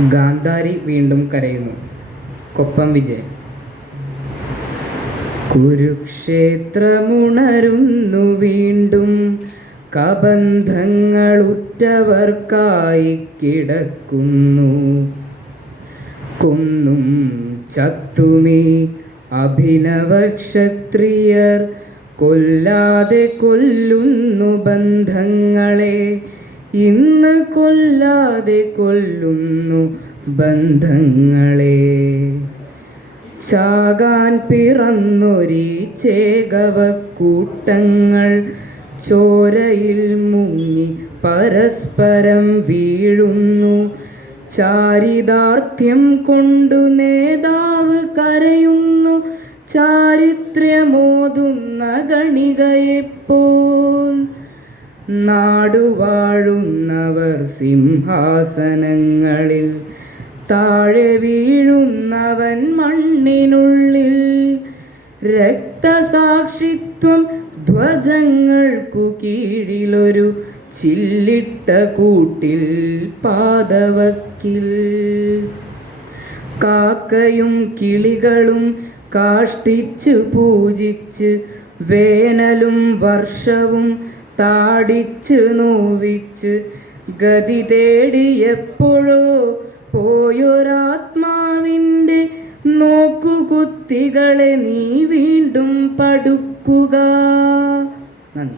ഗാന്ധാരി വീണ്ടും കരയുന്നു. കൊപ്പം വിജയ്. കുരുക്ഷേത്രമുണരുന്നു വീണ്ടും. കബന്ധങ്ങളുറ്റവർക്കായി കിടക്കുന്നു. കൊന്നും ചത്തുമീ അഭിനവക്ഷത്രിയർ കൊല്ലാതെ കൊല്ലുന്നു ബന്ധങ്ങളെ. ഇന്ന് കൊല്ലാതെ കൊല്ലുന്നു ബന്ധങ്ങളെ. ചാകാൻ പിറന്നൊരീ ചേകവക്കൂട്ടങ്ങൾ ചോരയിൽ മുങ്ങി പരസ്പരം വീഴുന്നു. ചാരിതാർത്ഥ്യം കൊണ്ടു നേതാവ് കരയുന്നു. ചാരിത്ര്യമോതുന്ന ഗണികയെപ്പോൽ നാടുവാഴുന്നവർ സിംഹാസനങ്ങളിൽ താഴെ വീഴുന്നവൻ മണ്ണിനുള്ളിൽ. രക്തസാക്ഷിത്വം ധ്വജങ്ങൾക്കു കീഴിലൊരു ചില്ലിട്ട കൂട്ടിൽ പാതവക്കിൽ കാക്കയും കിളികളും കാഷ്ടിച്ചു പൂജിച്ച് വേനലും വർഷവും താടിച്ച് നോവിച്ച് ഗതി തേടിയെപ്പോഴോ പോയൊരാത്മാവിന്റെ നോക്കുകുത്തികളെ നീ വീണ്ടും പടുക്കുക. നന്ദി.